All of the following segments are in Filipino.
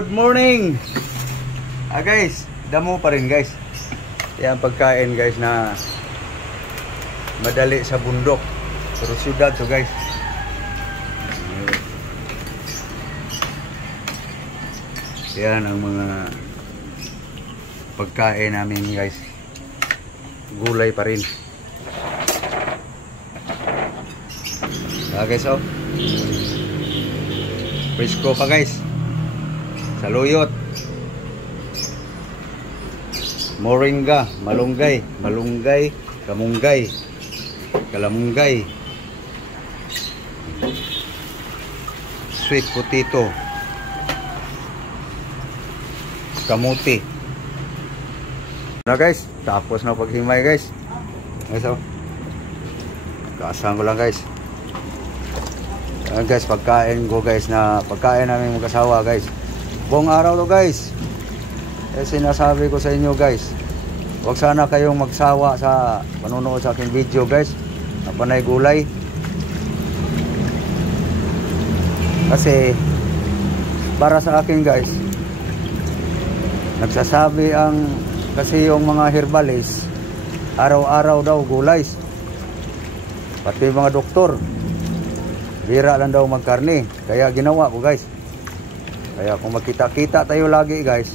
Good morning! Guys, damo pa rin guys. Yan pagkain guys na madali sa bundok. Pero syudad to guys. Yan ang mga pagkain namin guys. Gulay pa rin. Guys, oh. Presko pa guys. Saluyot. Moringa, malunggay, kamunggay, kalamunggay. Sweet potato. Kamuti. Na guys, tapos na paghimay guys. Guys, oh. Kaasahan ko lang guys. Ayan guys, pagkain ko guys na pagkain namin mag-asawa guys. Buong araw to guys. Sinasabi ko sa inyo guys, huwag sana kayong magsawa sa panonood sa aking video guys na panay gulay. Kasi para sa akin guys, nagsasabi kasi yung mga herbalist, araw-araw daw gulay. Pati mga doktor, bira lang daw magkarne. Kaya ginawa ko guys. Kaya kung magkita-kita tayo lagi guys,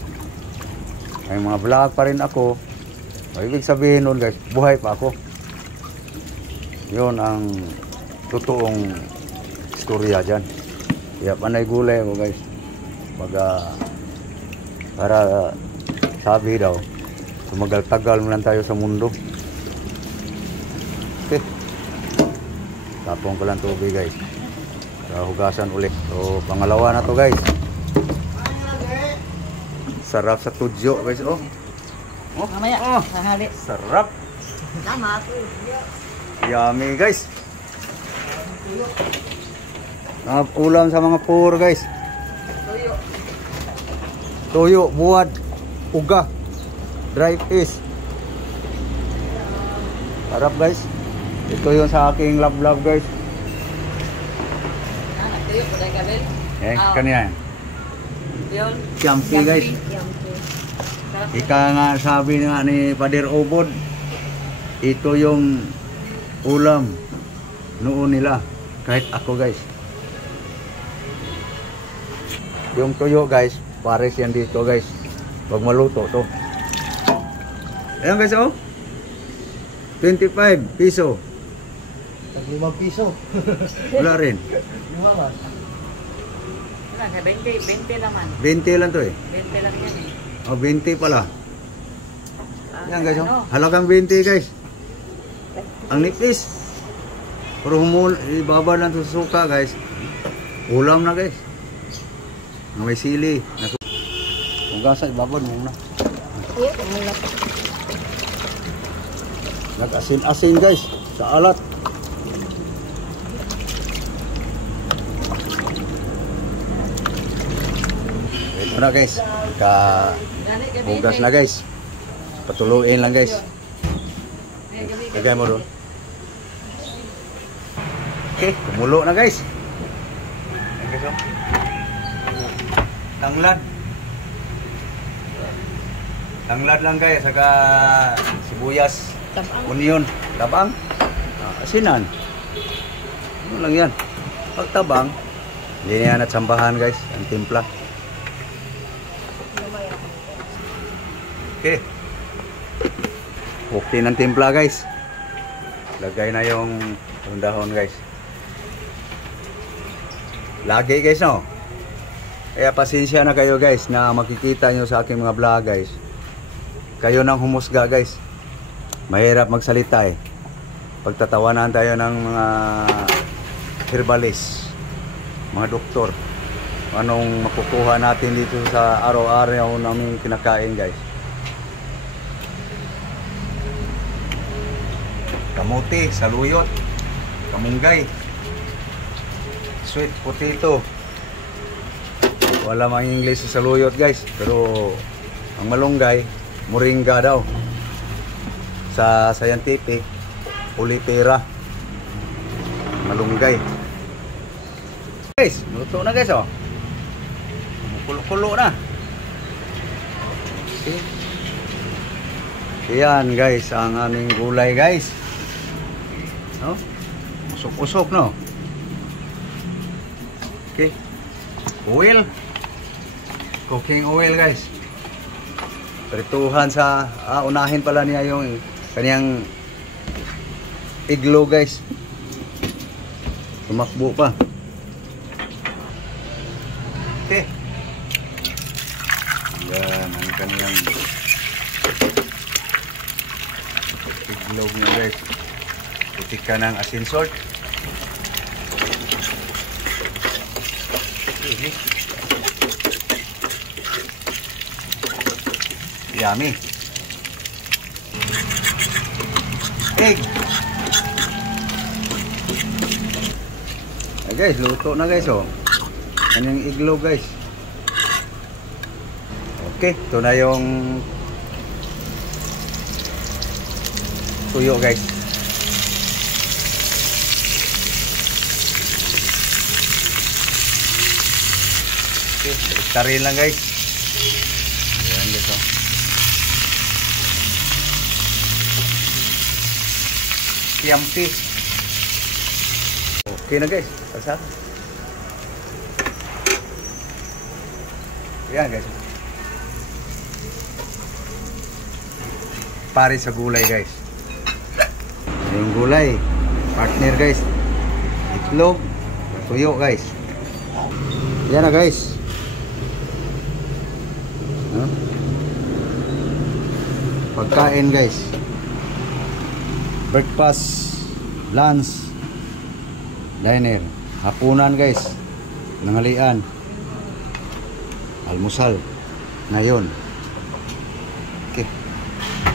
may mga vlog pa rin ako. Ibig sabihin nun guys, buhay pa ako. Yun ang totoong istorya dyan. Kaya panay gulay ako guys. Para sabi daw, tumagal-tagal mo lang tayo sa mundo. Okay. Tapong ko lang tubig guys. Hugasan ulit. So pangalawa na to guys. Sarap sa tudyo guys. Oh. Oh. Mamaya. Sahali. Sarap. Salamat. Yummy guys. Ulam sa mga poor guys. Tuyo, buwad, uga, dry fish. Sarap guys. Ito yung sa aking love guys. Kanya. Yummy guys. Ika nga sabi nga ni Pader Obod, ito yung ulam noon nila. Kahit ako guys. Yung tuyo guys, pares yan dito guys. Pag maluto to. Ayan guys, oh. 25 piso. 5 piso. Wala rin. Wala, 20 naman. 20 lang to eh. 20 lang yan eh. Oh, 20 pala. Yan guys, oh. Halagang 20 guys. Ang nipis. Pero ibaba lang to sa suka guys. Ulam na guys. May sili. Hugasan, ibabad muna. Nag-asin-asin guys sa alat. Ito na guys. Hugas na guys. Patuluin lang guys. Lagay mo doon. Okay, kumulo na guys. Tanglad. Tanglad lang guys, saka sibuyas, onion, tabang, asinan. Ano lang yan. Pag tabang, hindi na yan at sambahan guys, ang timpla. Okay. Okay ng timpla guys. Lagay na yung dahon guys. Lagi guys, no? Kaya pasensya na kayo guys na makikita nyo sa aking mga vlog guys. Kayo nang humusga guys. Mahirap magsalita eh. Pagtatawanan tayo ng mga herbalist, mga doktor. Anong makukuha natin dito sa araw-araw namin kinakain guys. Kamuti, saluyot, kamunggay, sweet potato. Wala mang English sa saluyot guys, pero ang malunggay, moringa daw. Sa scientific, olipera, malunggay. Guys, luto na guys, oh. Kulo-kulo na. Okay. Yan guys, ang aming gulay guys. No? Usok-usok no. Okay. Oil. Cooking oil guys. Prituhan sa unahin pala niya yung kanyang iglo guys. Tumakbo pa. Okay. Yan ang kanyang iglog niya guys. Putik ka ng asin salt. Okay. Yummy. Egg. Ay guys, luto na guys oh. Kanyang iglog guys. Okay, ito na yung tuyo guys. Okay, tarin lang guys. Ayan guys oh. Yummy. Okay na guys, pasok. Ayan guys. Pare sa gulay guys. Yung gulay, partner guys. Itlog, tuyo guys. Yan na guys. Huh? Pagkain guys. Breakfast, lunch, dinner, hapunan guys. Nanghalian. Almusal. Ngayon. Okay.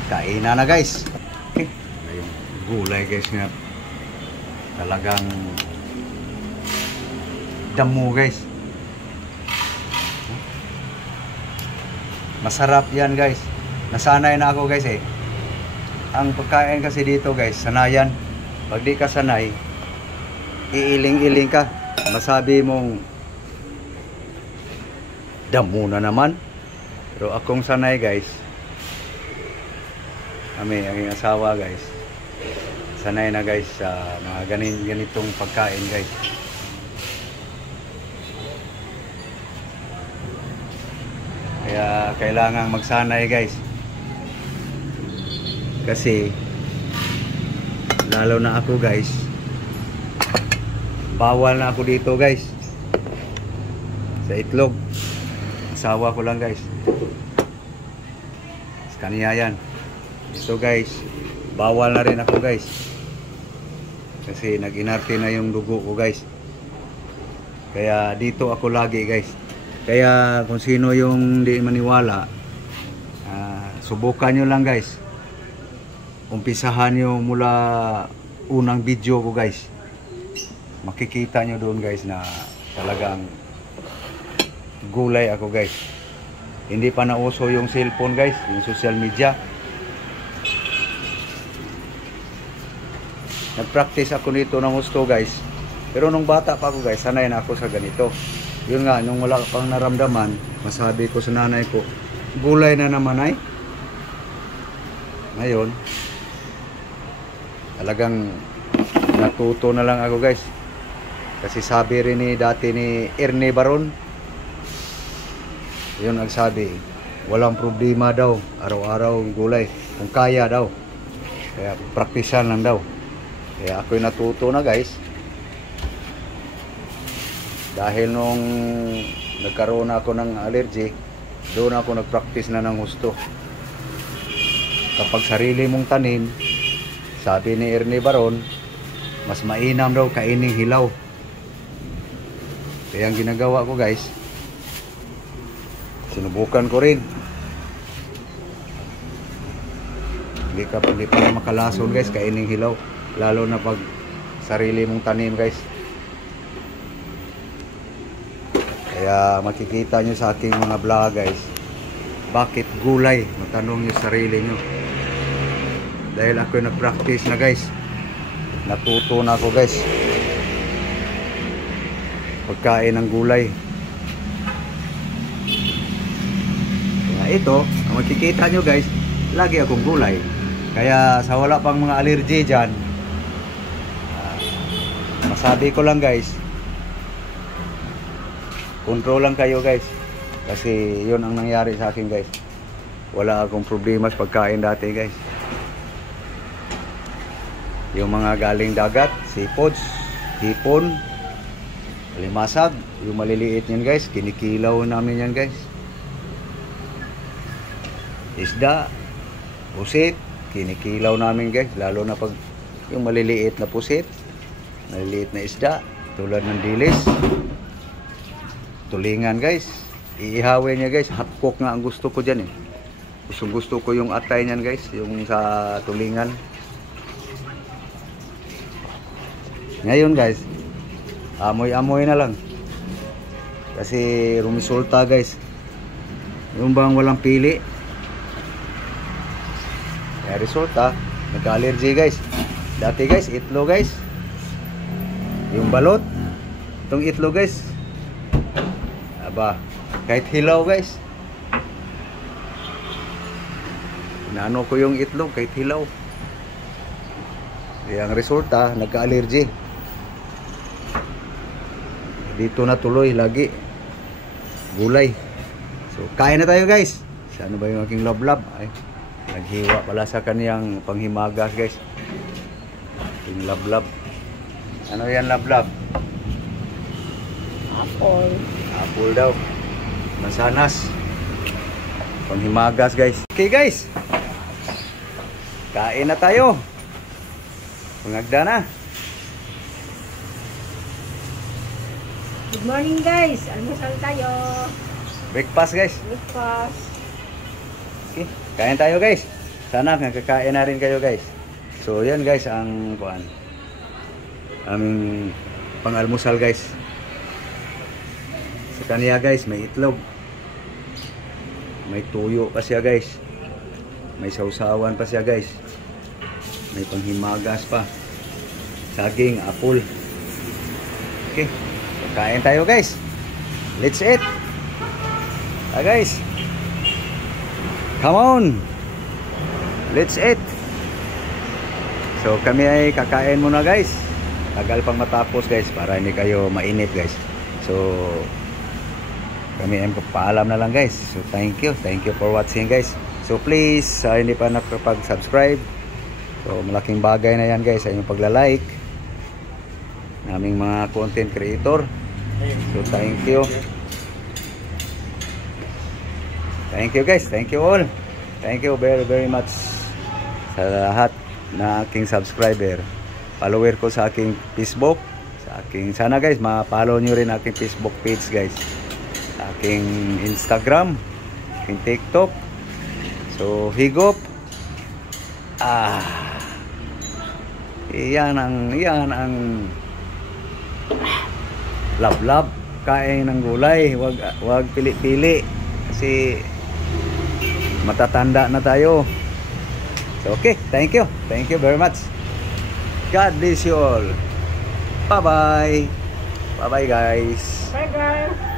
Kainan na guys. Okay. Yung gulay guys nga talagang damo guys. Masarap yan guys. Nasanay na ako guys eh. Ang pagkain kasi dito guys, sanayan. Pag di ka sanay, iiling-iling ka. Masabi mong damo na naman. Pero akong sanay guys, kami, ang asawa guys, sanay na guys sa mga ganitong pagkain guys. Kaya kailangan magsanay guys. Kasi lalo na ako guys, bawal na ako dito guys sa itlog. Asawa ko lang guys. Kaniya yan. Ito guys, bawal na rin ako guys. Kasi nag-inarte na yung dugo ko guys. Kaya dito ako lagi guys. Kaya kung sino yung di maniwala, subukan nyo lang guys. Umpisahan nyo mula unang video ko guys. Makikita nyo doon guys na talagang gulay ako guys. Hindi pa nauso yung cellphone guys, yung social media. Nag-practice ako nito ng gusto guys. Pero nung bata pa ako guys, sanay na ako sa ganito. Yun nga, nung wala pang naramdaman, masabi ko sa nanay ko, gulay na naman ay. Ngayon, talagang natuto na lang ako guys. Kasi sabi rin dati ni Ernie Baron, yun nagsabi, walang problema daw, araw-araw gulay, kung kaya daw. Kaya praktisan lang daw. Kaya ako'y natuto na guys. Dahil nung nagkaroon ako ng allergy, doon ako nagpractice na ng gusto. Kapag sarili mong tanim, sabi ni Ernie Baron, mas mainam daw kaining hilaw. Kaya ang ginagawa ko guys, sinubukan ko rin. Hindi pa na makalason guys, kaining hilaw. Lalo na pag sarili mong tanim guys. Kaya makikita nyo sa aking mga vlog guys, bakit gulay? Matanong nyo sarili nyo. Dahil ako nag-practice na guys, natuto na ako guys pagkain ng gulay. ito, kung makikita nyo guys, lagi akong gulay. Kaya sa wala pang mga allergy dyan, masabi ko lang guys, control lang kayo guys. Kasi yun ang nangyari sa akin guys. Wala akong problema sa pagkain dati guys. Yung mga galing dagat, seafoods, hipon, limasag, yung maliliit yan guys, kinikilaw namin yan guys. Isda, pusit, kinikilaw namin guys, lalo na pag yung maliliit na pusit, maliliit na isda, tulad ng dilis, tulingan guys, iihawin niya guys. Half cook nga ang gusto ko dyan eh. Gusto ko yung atay niyan guys, yung sa tulingan. Ngayon guys, amoy-amoy na lang. Kasi rumisulta guys. Yung bang walang pili. Kaya resulta, nagka-allergy guys. Dati guys, itlog guys. Yung balot, itong itlog guys. Aba, kahit hilaw guys. Inaano ko yung itlog kahit hilaw. Kaya ang resulta, nagka-allergy. Dito na tuloy lagi gulay. So kain na tayo guys. Ano ba yung aking lablab? Ay, naghiwa pala sa kaniyang panghimagas guys. Yung lablab. Ano yan lablab? Apple. Apple daw. Mansanas. Panghimagas guys. Okay guys. Kain na tayo. Pangagda na. Good morning guys. Almusal tayo. Breakfast guys. Breakfast. Okay, kain tayo guys. Sana nakakain na rin kayo guys. So yan guys ang kuan. Aming pang-almusal guys. Sa kanya guys may itlog. May tuyo pa siya guys. May sausawan pa siya guys. May panghimagas pa. Saging, apple. Okay. Kain tayo guys. Let's eat. Guys. Come on. Let's eat. So kami ay kakain muna guys. Tagal pang matapos guys para hindi kayo mainit guys. So kami ay paalam na lang guys. So thank you. Thank you for watching guys. So please hindi pa nakapag-subscribe. So malaking bagay na yan guys sa inyong pagla-like. Naming mga content creator. So thank you. Thank you guys. Thank you all. Thank you very much sa lahat na aking subscriber. Follower ko sa aking Facebook. Sa aking sana guys ma-follow nyo rin aking Facebook page guys. Sa aking Instagram, aking TikTok. So higop. Iyan ang lablab, kain ng gulay, wag pili-pili kasi matatanda na tayo. So okay, thank you very much. God bless you all. Bye bye guys. Bye guys.